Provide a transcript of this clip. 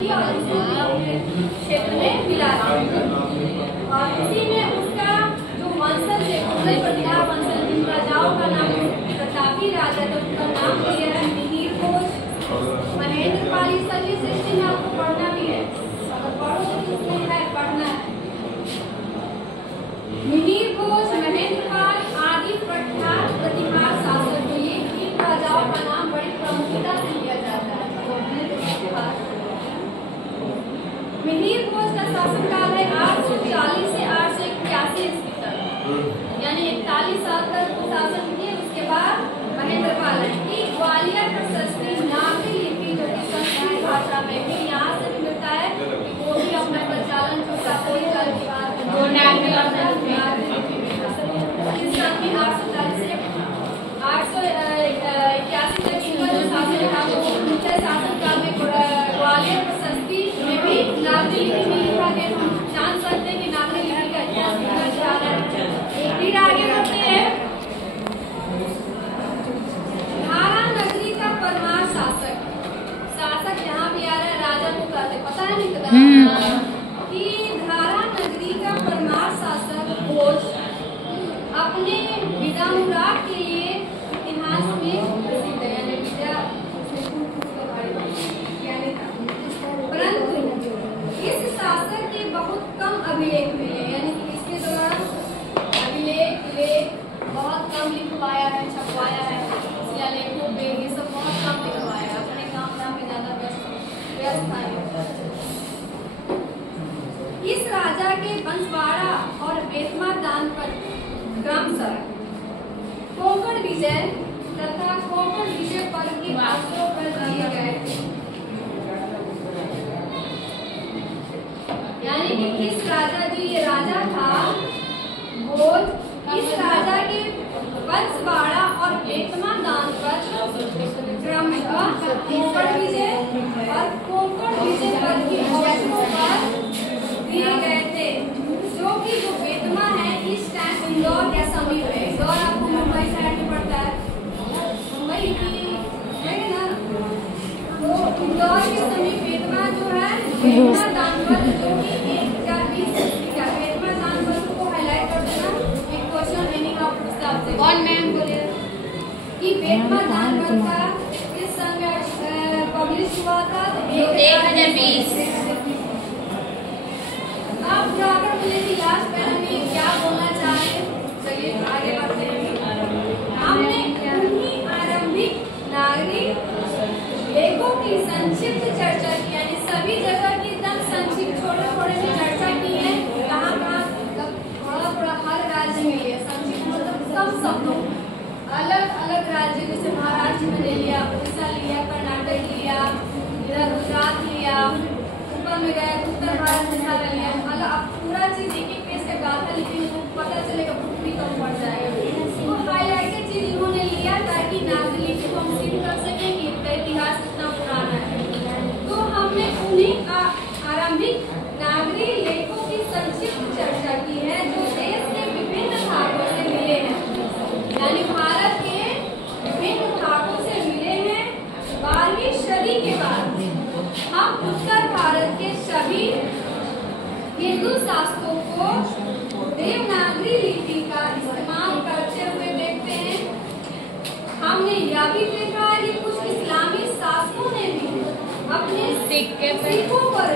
क्षेत्र में मिला और इसी में उसका जो वंशज है मुगल प्रतिहार वंशज राजाओं का नाम प्रतापी राजा तो उनका नाम दिया है मिहिर भोज महेंद्र पाल। इस सभी सृष्टि में आपको पढ़ना भी है, अगर पढ़ो तो इसमें है पढ़ना है। मिहिर भोज महेंद्र पाल आदि प्रतिहार शासक को ये इन राजाओं का नाम बड़ी प्रमुखता से लिया जाता है। मिहिर भोज का शासनकाल है 840 से 881 ईस्वी तक, यानी 41 साल तक शासन किए। उसके बाद महेंद्र पाल की ग्वालियर प्रशस्ति नागरी लिपि जो कि संस्कृत भाषा में भी यहाँ से मिलता है कि वो भी अपना प्रचालन जो कोई कल की बात है 840 से 881 तक इनका जो शासन था वो शासनकाल में ग्वालियर प्रशस्ति में भी नागरी लिपि में लिखा गया। हम जान सकते हैं कि नागरी लिपि का इतिहास कितना ज्यादा है। फिर आगे बढ़ते हैं। धारा नगरी का परमार शासक यहाँ भी आ रहा है, राजा को कहते पता है नहीं कि धारा नगरी का परमार शासक भोज अपने विदामुराद के लिए इतिहास में प्रसिद्ध है, यानी परंतु इस शासक के बहुत कम अभिलेख मिले, यानी कि इसके दौरान अभिलेख बहुत कम लिखवाया है, छपवाया है, या लेखों पे ये सब बहुत कम लिखवाया, अपने काम में ज्यादा व्यस्त था। इस राजा के बंसवाड़ा और बेतमा दान पर क्रमशः कोंकण विजय तथा कोंकण विजय पर्व के अवसरों पर दिए गए थे। यानी कि इस राजा जो ये राजा था भोज, इस राजा के बंसवाड़ा और बेतमा दान पर क्रमशः कोंकण विजय और कोंकण विजय पर्व के अवसरों पर दिए गए थे, जो कि जो बेतमा है इस टाइम इंदौर के समीप है। इंदौर आपको मुंबई साइड में पड़ता है, मुंबई की है ना, तो इंदौर के समीप बेतमा जो है बेतमा दान पर जो कि बेतमा दान पर को हाईलाइट कर देना एक क्वेश्चन एनी का पूछता आपसे कौन मैम बोले कि बेतमा दान पर का किस सन में पब्लिश हुआ था 1020। आप जाकर मुझे लास्ट पैरा में क्या बोलना चाहे, चलिए आगे बढ़ते हैं। हमने उन्हीं आरंभिक नागरिक लेखों की संक्षिप्त चर्चा की, यानी सभी जगह की एकदम संक्षिप्त छोटे छोटे से चर्चा की है। कहाँ थोड़ा हर राज्य में लिया संक्षिप्त, मतलब कम शब्दों अलग अलग राज्य, जैसे महाराष्ट्र में ले लिया, उड़ीसा लिया, कर्नाटक लिया, इधर गुजरात लिया, ऊपर में गए उत्तर भारत में सारा लिया। मतलब आप पूरा चीज एक एक पेज का गाथा लिखेंगे तो पता चलेगा, बुक भी कम पड़ जाएगा। तो हाईलाइटेड चीज इन्होंने लिया ताकि नागरी लिपि को हम सिद्ध कर सकें कि इसका इतिहास कितना पुराना है। तो हमने उन्हीं आरंभिक नागरी लेखों की संक्षिप्त चर्चा की है जो देश के विभिन्न भागों से मिले हैं, यानी भारत के विभिन्न भागों से मिले हैं। 12वीं सदी के बाद हम उत्तर भारत के सभी हिंदू शासकों को देवनागरी लिपि का इस्तेमाल करते हुए देखते हैं। हमने यह भी देखा है कि कुछ इस्लामी शासकों ने भी अपने सिक्कों पर